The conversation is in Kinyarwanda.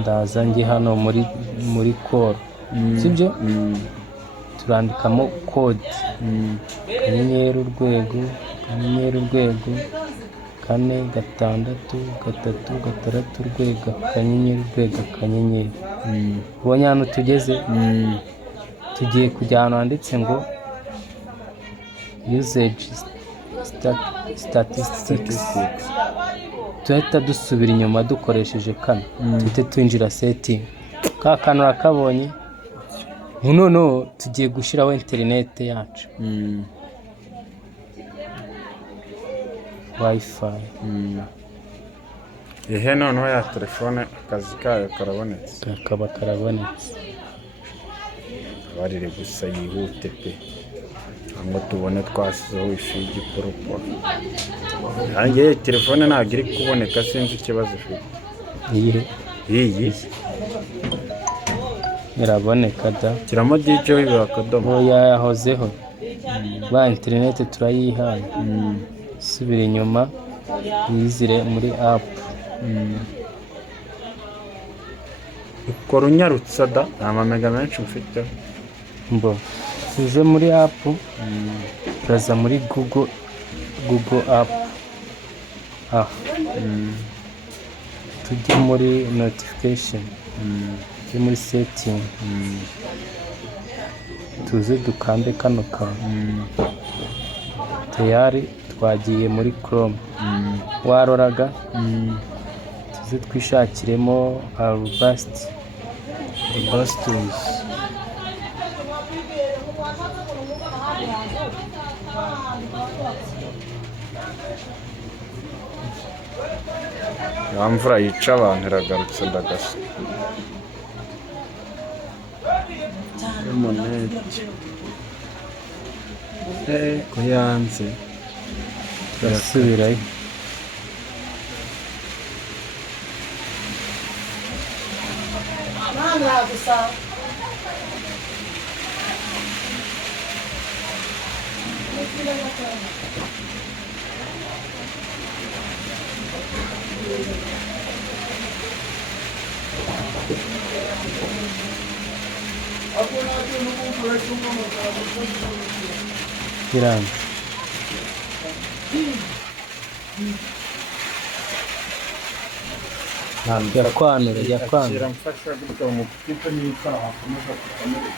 ndaza njye hano muri call sibyo turandikamo code kanyenyeri urwego 4 6 3 urwego kanyenyeri ubonye hano tugeze tugiye kujya ahantu handitse ngo usage statistics tuhita dusubira inyuma dukoresheje kano tuhite twinjira setting ka kantu rakabonye no tugiye gushyiraho internet yacu wifi ihe noneho ya telefone akazi kayo karabonetse kakaba karabonetse barire gusa yihute pe ngo tubone twasizeho wifi y'igiporopo yanjye telefone ntabwo iri kuboneka sinzi ikibazo ifite iyi iraboneka da kiramo DJ w'akadomo yahozeho ba internet turayihaye subira inyuma yizire muri app ukora unyarutsa da nta mamega menshi mfite mbo tuze muri app turaza muri Google app tujye muri notification tujye muri setting tuze dukande kano kantu tayari twagiye muri Chrome waroraga tuze twishakiremo Albust ya mvura yica abantu iragarutse ndagasa ko yanze turasubirayo kirango jya kwanura mfasha gutya mu kipe n'itaha komeza kukamera